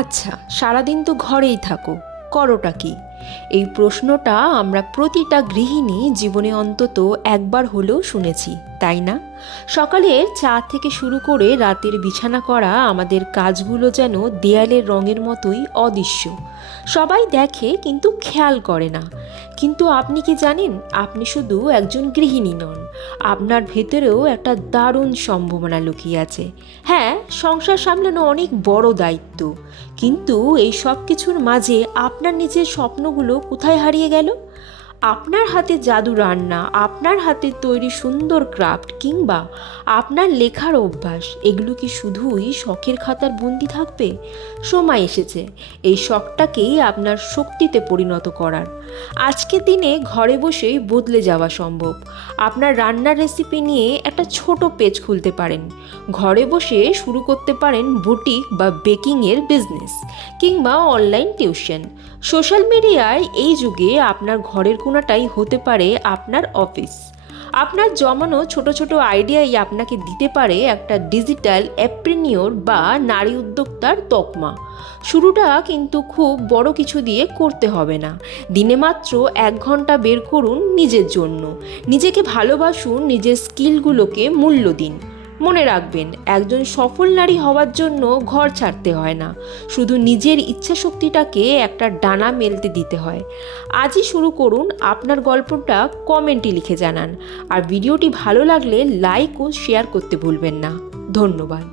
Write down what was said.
আচ্ছা, সারাদিন তো ঘরেই থাকো, করোটা কি? এই প্রশ্নটা আমরা প্রতিটা গৃহিণী জীবনে অন্তত একবার হলেও শুনেছি, তাই না? সকালের চা থেকে শুরু করে রাতের বিছানা করা আমাদের কাজগুলো যেন দেয়ালের রঙের মতোই অদৃশ্য। সবাই দেখে কিন্তু খেয়াল করে না। কিন্তু আপনি কি জানেন, আপনি শুধু একজন গৃহিণী নন, আপনার ভেতরেও একটা দারুণ সম্ভাবনা লুকিয়ে আছে। হ্যাঁ, সংসার সামলানো অনেক বড় দায়িত্ব, কিন্তু এই সব কিছুর মাঝে আপনার নিজের স্বপ্নগুলো কোথায় হারিয়ে গেল? আপনার হাতে জাদু রান্না, আপনার হাতে তৈরি সুন্দর ক্রাফট, কিংবা আপনার লেখার অভ্যাস, এগুলো কি শুধুই শখের খাতার বন্দি থাকবে? সময় এসেছে এই শখটাকেই আপনার শক্তিতে পরিণত করার। আজকের দিনে ঘরে বসেই বদলে যাওয়া সম্ভব। আপনার রান্নার রেসিপি নিয়ে একটা ছোট পেজ খুলতে পারেন, ঘরে বসে শুরু করতে পারেন বুটিক বা বেকিংয়ের বিজনেস, কিংবা অনলাইন টিউশন। সোশ্যাল মিডিয়ায় এই যুগে আপনার ঘরের কোণাটাই হতে পারে আপনার অফিস। আপনার জমানো ছোট ছোট আইডিয়াই আপনাকে দিতে পারে একটা ডিজিটাল অ্যাপ্রেনিওর বা নারী উদ্যোক্তার তকমা। শুরুটা কিন্তু খুব বড় কিছু দিয়ে করতে হবে না। দিনে মাত্র 1 ঘন্টা বের করুন নিজের জন্য। নিজেকে ভালোবাসুন, নিজের স্কিলগুলোকে মূল্য দিন। মনে রাখবেন, একজন সফল নারী হওয়ার জন্য ঘর ছাড়তে হয় না, শুধু নিজের ইচ্ছাশক্তিটাকে একটা ডানা মেলতে দিতে হয়। আজই শুরু করুন। আপনার গল্পটা কমেন্টে লিখে জানান, আর ভিডিওটি ভালো লাগলে লাইক ও শেয়ার করতে ভুলবেন না। ধন্যবাদ।